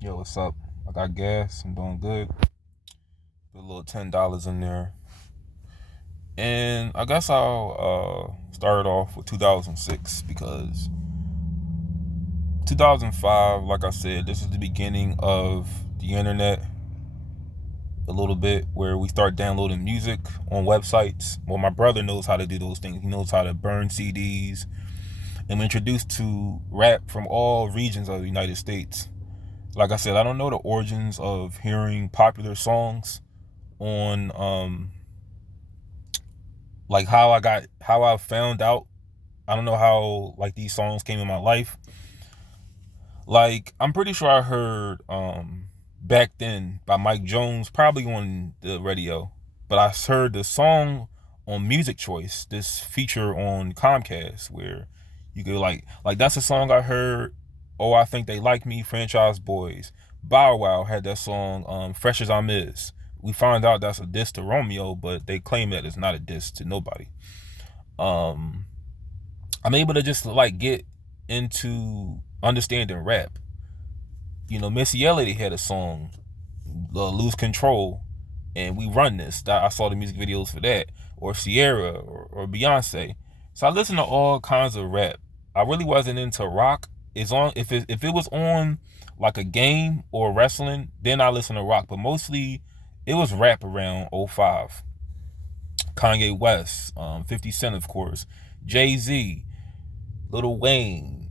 Yo, what's up? I got gas. I'm doing good. Put a little $10 in there. And I guess I'll start off with 2006 because 2005, like I said, this is the beginning of the internet a little bit where we start downloading music on websites. Well, my brother knows how to do those things. He knows how to burn CDs. And we're introduced to rap from all regions of the United States. Like I said, I don't know the origins of hearing popular songs on like how I found out. I don't know how like these songs came in my life. Like I'm pretty sure I heard Back Then by Mike Jones probably on the radio, but I heard the song on Music Choice, this feature on Comcast where you could like that's a song I heard. Oh, I Think They Like Me, Franchise Boys. Bow Wow had that song Fresh As I'm Is. We find out that's a diss to Romeo, but they claim that it's not a diss to nobody. um I'm able to just like get into understanding rap. You know, Missy Elliott had a song, Lose Control, and We Run This. I saw the music videos for that, or Sierra, or Beyonce. So I listen to all kinds of rap. I really wasn't into rock. It's on if it was on like a game or wrestling, then I listen to rock. But mostly, it was rap around '05. Kanye West, 50 Cent, of course, Jay-Z, Lil Wayne,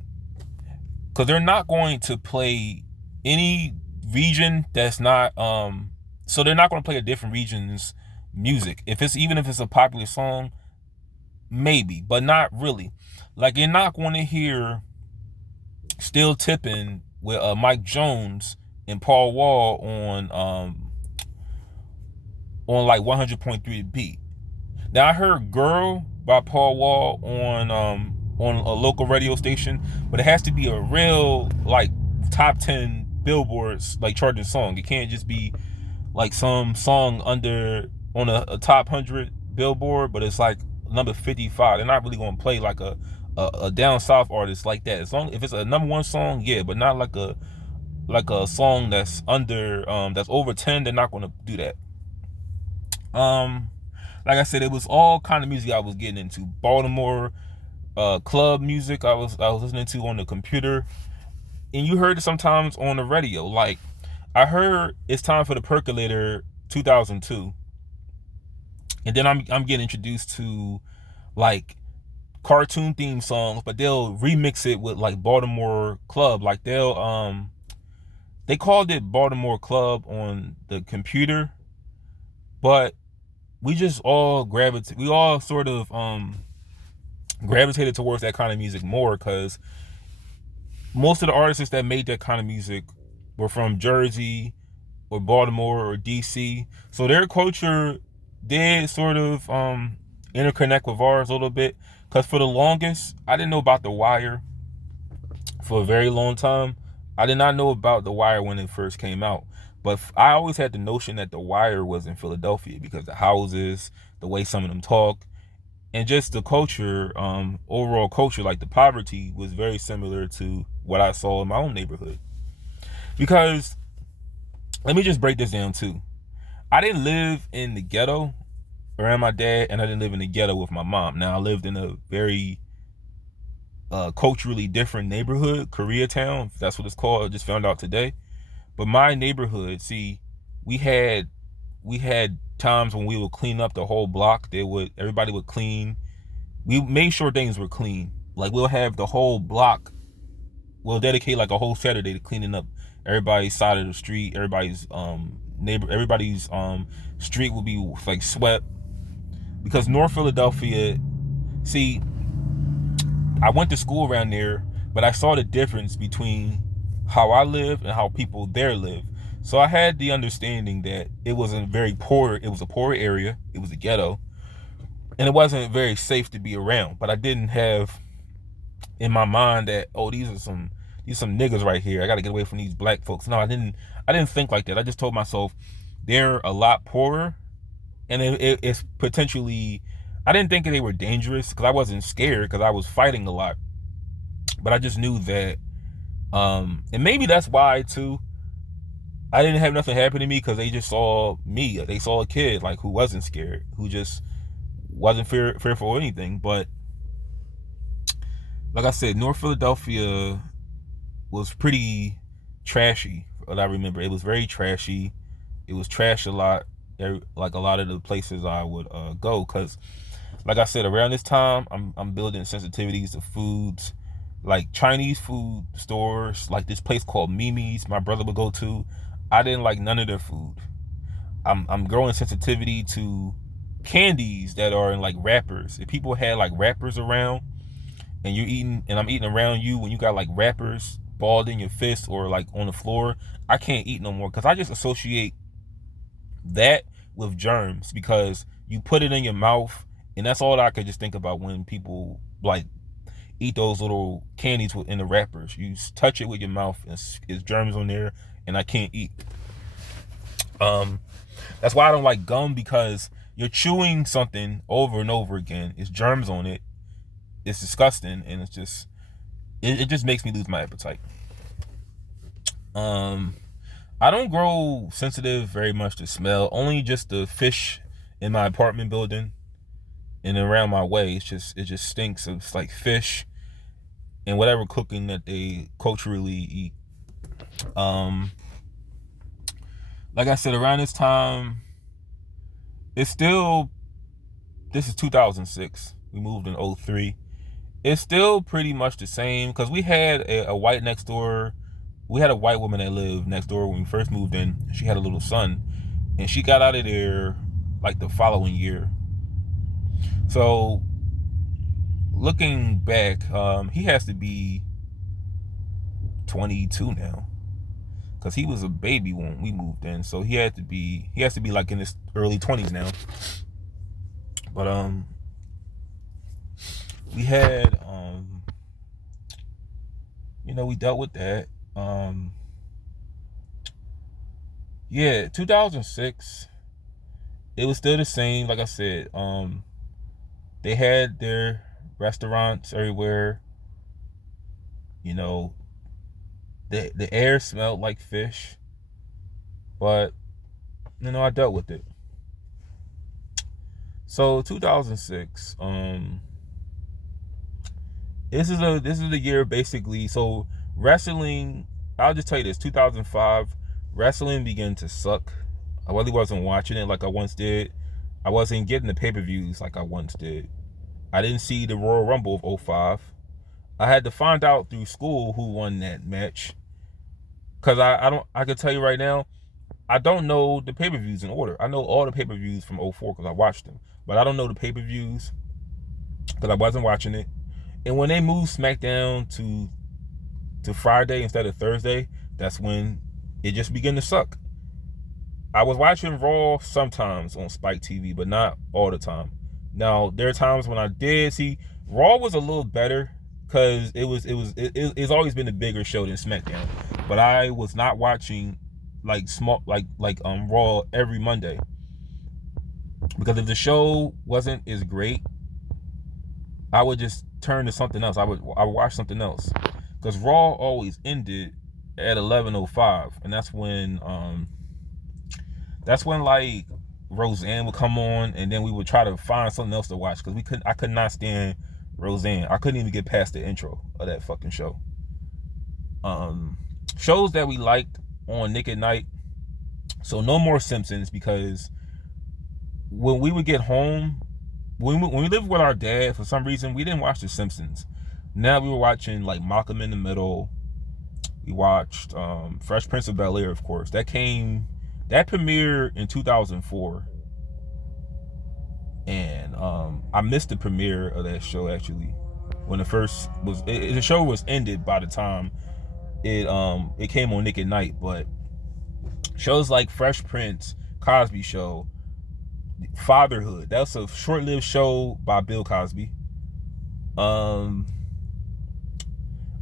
because they're not going to play any region that's not so they're not going to play a different region's music if it's even if it's a popular song, maybe, but not really. Like you're not going to hear Still Tipping with Mike Jones and Paul Wall on like 100.3 beat. Now I heard Girl by Paul Wall on a local radio station, but it has to be a real like top 10 billboards like charting song. It can't just be like some song under on a top 100 billboard, but it's like number 55. They're not really going to play like a down south artist like that. As long if it's a number one song, yeah, but not like a song that's under that's over 10. They're not going to do that. um like I said, it was all kind of music I was getting into. Baltimore club music I was listening to on the computer, and you heard it sometimes on the radio. Like I heard It's Time for the Percolator 2002, and then I'm getting introduced to like cartoon theme songs, but they'll remix it with like Baltimore club. Like they called it Baltimore club on the computer, but we all sort of gravitated towards that kind of music more because most of the artists that made that kind of music were from Jersey or Baltimore or DC. So their culture did sort of interconnect with ours a little bit. Because for the longest, I didn't know about The Wire for a very long time. I did not know about The Wire when it first came out. But I always had the notion that The Wire was in Philadelphia because the houses, the way some of them talk, and just the culture, overall culture, like the poverty was very similar to what I saw in my own neighborhood. Because let me just break this down too. I didn't live in the ghetto around my dad, and I didn't live in the ghetto with my mom. Now I lived in a very culturally different neighborhood, Koreatown, if that's what it's called. I just found out today. But my neighborhood, see, we had we had times when we would clean up the whole block. Everybody would clean. We made sure things were clean. Like we'll have the whole block. We'll dedicate like a whole Saturday to cleaning up everybody's side of the street. Everybody's street will be like swept because North Philadelphia. See, I went to school around there, but I saw the difference between how I live and how people there live. So I had the understanding that it was a poor area, it was a ghetto, and it wasn't very safe to be around. But I didn't have in my mind that, oh, these are some niggas right here. I got to get away from these black folks. No, I didn't think like that. I just told myself they're a lot poorer, and it's potentially. I didn't think they were dangerous because I wasn't scared because I was fighting a lot. But I just knew that, and maybe that's why too. I didn't have nothing happen to me because they just saw me. They saw a kid like who wasn't scared, who just wasn't fearful of anything. But like I said, North Philadelphia was pretty trashy. What I remember, it was very trashy. It was trash a lot, like a lot of the places I would go. Cause, like I said, around this time, I'm building sensitivities to foods, like Chinese food stores, like this place called Mimi's. My brother would go to. I didn't like none of their food. I'm growing sensitivity to candies that are in like wrappers. If people had like wrappers around and you're eating and I'm eating around you when you got like wrappers balled in your fist or like on the floor, I can't eat no more because I just associate that with germs because you put it in your mouth and that's all I could just think about when people like eat those little candies in the wrappers. You touch it with your mouth and it's germs on there and I can't eat. That's why I don't like gum because you're chewing something over and over again. It's germs on it. It's disgusting and it's just it just makes me lose my appetite. I don't grow sensitive very much to smell. Only just the fish in my apartment building and around my way. It just stinks. It's like fish and whatever cooking that they culturally eat. Like I said, around this time, it's still. This is 2006. We moved in 03. It's still pretty much the same because we had a white next door. We had a white woman that lived next door when we first moved in. She had a little son, and she got out of there like the following year. So, looking back, he has to be 22 now, because he was a baby when we moved in. So he has to be like in his early 20s now. But we had we dealt with that. Yeah, 2006. It was still the same. Like I said, they had their restaurants everywhere. You know, the air smelled like fish, but I dealt with it. So 2006. This is the year basically. So wrestling. I'll just tell you this: 2005, wrestling began to suck. I really wasn't watching it like I once did. I wasn't getting the pay-per-views like I once did. I didn't see the Royal Rumble of '05. I had to find out through school who won that match. Cause I can tell you right now, I don't know the pay-per-views in order. I know all the pay-per-views from '04 because I watched them. But I don't know the pay-per-views because I wasn't watching it. And when they moved SmackDown to Friday instead of Thursday, that's when it just began to suck. I was watching Raw sometimes on Spike TV, but not all the time. Now, there are times when I did see Raw was a little better because it's always been a bigger show than SmackDown. But I was not watching like Raw every Monday. Because if the show wasn't as great, I would just turn to something else. I would watch something else. Because Raw always ended at 11:05, and that's when like Roseanne would come on, and then we would try to find something else to watch because I could not stand Roseanne. I couldn't even get past the intro of that fucking show. Shows that we liked on Nick at Night. So no more Simpsons, because when we would get home, when we lived with our dad, for some reason we didn't watch The Simpsons. Now we were watching like Malcolm in the Middle. We watched Fresh Prince of Bel-Air, of course. That premiered in 2004. And I missed the premiere of that show actually. When the show was ended by the time it came on Nick at Night. But shows like Fresh Prince, Cosby Show, Fatherhood, that's a short-lived show by Bill Cosby.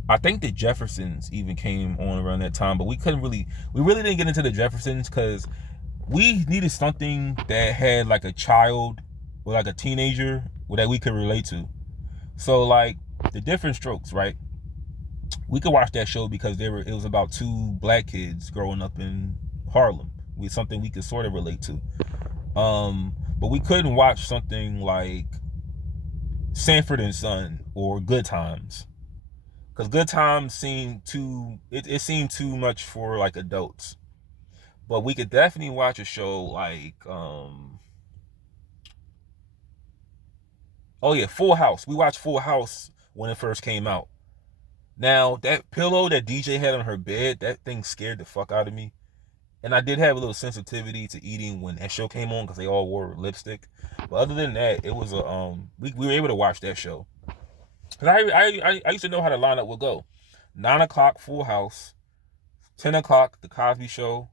I think the Jeffersons even came on around that time, but we really didn't get into the Jeffersons because we needed something that had like a child or like a teenager that we could relate to. So like the Different Strokes, right? We could watch that show because it was about two black kids growing up in Harlem. Something we could sort of relate to. But we couldn't watch something like Sanford and Son or Good Times, because Good Times seemed too it seemed too much for like adults. But we could definitely watch a show like oh yeah, Full House. We watched Full House when it first came out. Now that pillow that DJ had on her bed, that thing scared the fuck out of me. And I did have a little sensitivity to eating when that show came on because they all wore lipstick. But other than that, it was a we were able to watch that show. Cause I used to know how the lineup would go. 9 o'clock Full House, 10 o'clock The Cosby Show,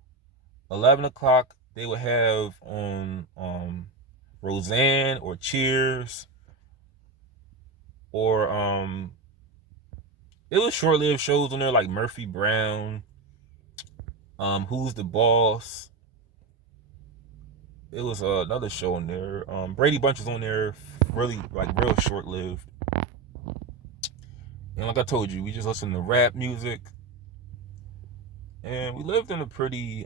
11 o'clock they would have on Roseanne or Cheers, or it was short-lived shows on there like Murphy Brown, Who's the Boss. It was another show on there. Brady Bunch was on there, really like real short-lived. And like I told you, we just listened to rap music, and we lived in a pretty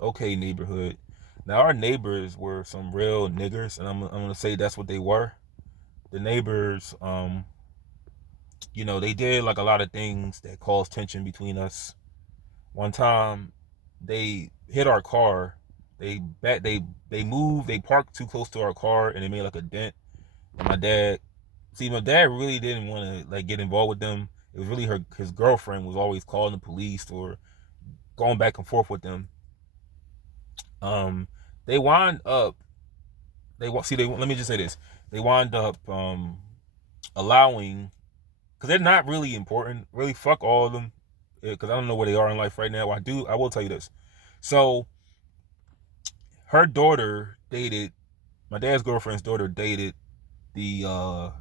okay neighborhood. Now our neighbors were some real niggers, and I'm gonna say that's what they were. The neighbors, they did like a lot of things that caused tension between us. One time, they hit our car. They moved. They parked too close to our car, and they made like a dent. And my dad really didn't want to like get involved with them. It was really his girlfriend was always calling the police or going back and forth with them. They wind up. Let me just say this. They wind up allowing, because they're not really important. Really, fuck all of them. Because I don't know where they are in life right now. I will tell you this. So, her daughter dated, my dad's girlfriend's daughter dated the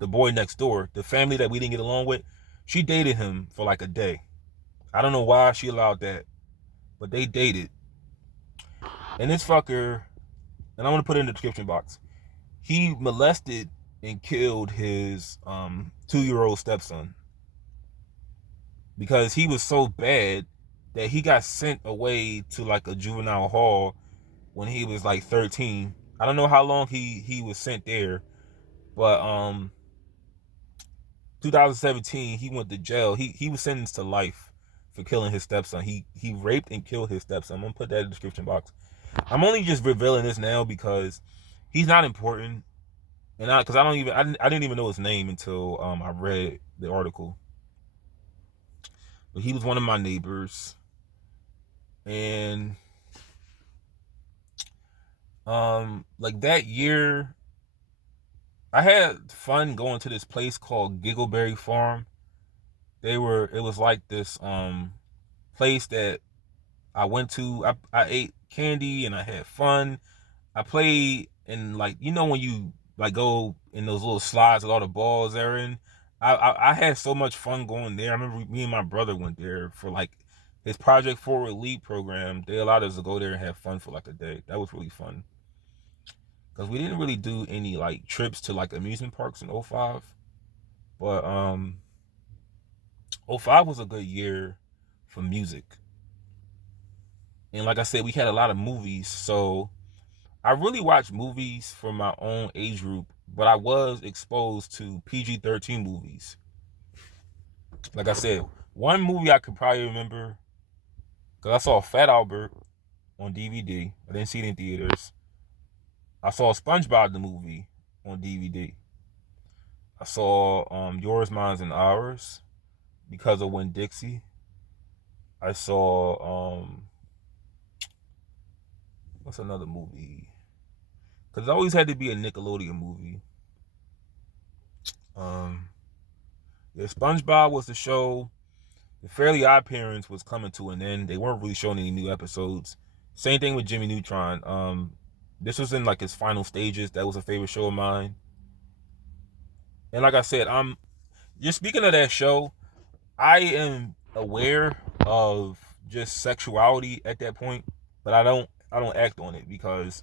boy next door, the family that we didn't get along with. She dated him for like a day. I don't know why she allowed that, but they dated. And this fucker, and I'm gonna put it in the description box, he molested and killed his 2-year-old stepson, because he was so bad that he got sent away to like a juvenile hall when he was like 13. I don't know how long he was sent there, but 2017 he went to jail. He was sentenced to life for killing his stepson. He raped and killed his stepson. I'm gonna put that in the description box. I'm only just revealing this now because he's not important, and because I didn't even know his name until I read the article. But he was one of my neighbors, and like that year, I had fun going to this place called Giggleberry Farm. It was like this place that I went to. I ate candy and I had fun. I played in, like, when you like go in those little slides with all the balls they're in. I had so much fun going there. I remember me and my brother went there for like his Project Forward Lead program. They allowed us to go there and have fun for like a day. That was really fun, because we didn't really do any like trips to like amusement parks in '05. But '05 was a good year for music. And like I said, we had a lot of movies. So I really watched movies for my own age group, but I was exposed to PG-13 movies. Like I said, one movie I could probably remember, because I saw Fat Albert on DVD. I didn't see it in theaters. I saw SpongeBob the movie on DVD. I saw Yours, Mine's, and Ours, because of Winn-Dixie. I saw what's another movie? Because it always had to be a Nickelodeon movie. Yeah, SpongeBob was the show. The Fairly Odd Parents was coming to an end. They weren't really showing any new episodes. Same thing with Jimmy Neutron. This was in like his final stages. That was a favorite show of mine. And like I said, just speaking of that show, I am aware of just sexuality at that point, but I don't act on it, because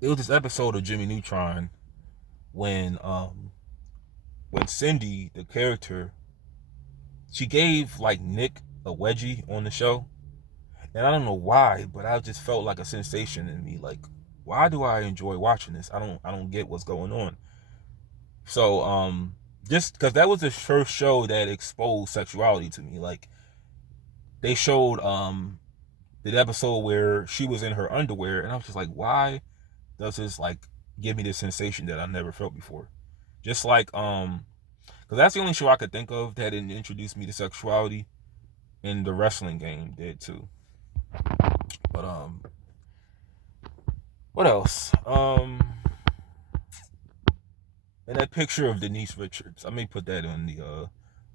it was this episode of Jimmy Neutron when Cindy, the character, she gave like Nick a wedgie on the show. And I don't know why, but I just felt like a sensation in me. Like, why do I enjoy watching this? I don't get what's going on. So, just because that was the first show that exposed sexuality to me. Like, they showed the episode where she was in her underwear, and I was just like, why does this like give me this sensation that I never felt before? Just like because that's the only show I could think of that didn't introduce me to sexuality, and the wrestling game did too. But what else? And that picture of Denise Richards, I may put that in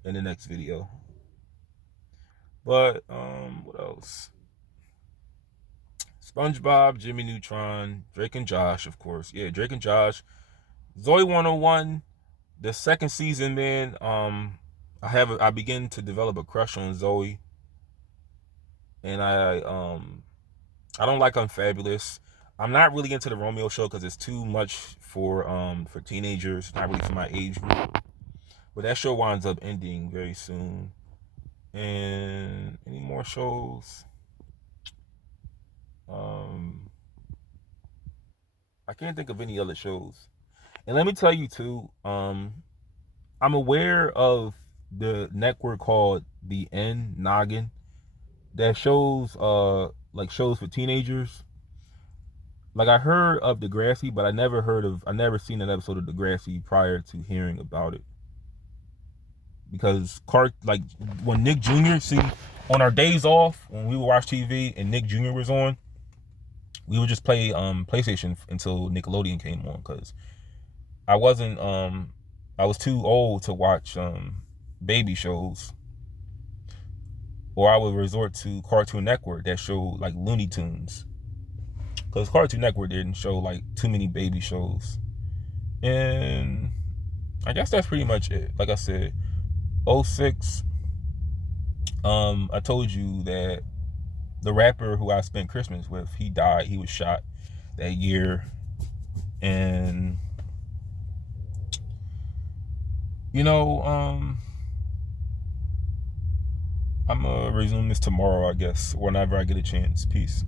the next video. But what else? SpongeBob, Jimmy Neutron, Drake and Josh, of course. Yeah, Drake and Josh. Zoe 101, the second season, man. I begin to develop a crush on Zoe, and I don't like Unfabulous. I'm not really into the Romeo show because it's too much for teenagers. Not really for my age group. But that show winds up ending very soon. And any more shows? I can't think of any other shows. And let me tell you too, I'm aware of the network called the N Noggin that shows like shows for teenagers. Like I heard of Degrassi, but I never seen an episode of Degrassi prior to hearing about it. Because like when Nick Jr. on our days off when we would watch TV and Nick Jr. was on, we would just play PlayStation until Nickelodeon came on because I was too old to watch baby shows, or I would resort to Cartoon Network that showed like Looney Tunes, because Cartoon Network didn't show like too many baby shows. And I guess that's pretty much it. Like I said, 06, I told you that the rapper who I spent Christmas with, he died. He was shot that year. And you know, I'm gonna resume this tomorrow, I guess, whenever I get a chance. Peace.